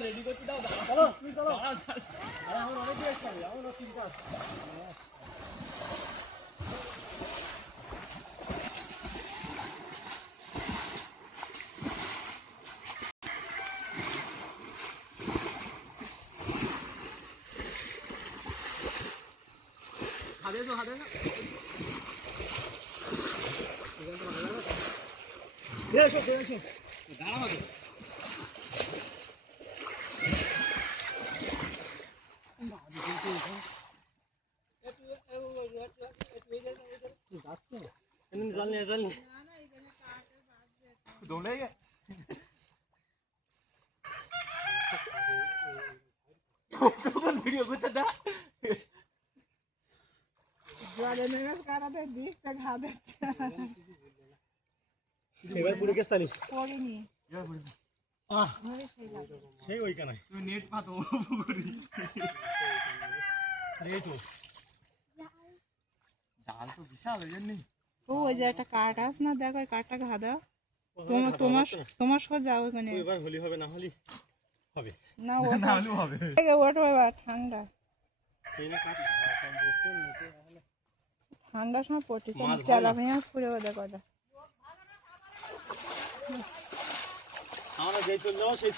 ready করতে দাও চলো তুমি চলো আরে আমার অনেক বেশ হবে আমার চিন্তা আছে হাতে তো হাতে না দেখো দাঁড়া হবে জল নিয়ে দৌড়ে গে ভিডিও করতে দা জলে নেমে কাটাতে দিকটা ঘা দিচ্ছে এবার পুরো কেস তালি পড়িনি আহ সেই ওই কানাই তুমি নেট পাতো পুকুরি এই তো জাল তো বিশাল ওই জন্যই ও ওই যে একটা কাঠ আস না দেখো ওই কাঠটা ঘা দাও তোমার সোজা ওখানে এবার হোলি হবে না হোলি হবে না না হলেও হবে ওঠো এবার ঠান্ডা এই না কাট ঠান্ডার সময় পড়তে তেলা ভেঙে পুড়ে ওদের কথা আমরা যেই চলে যাবো সেই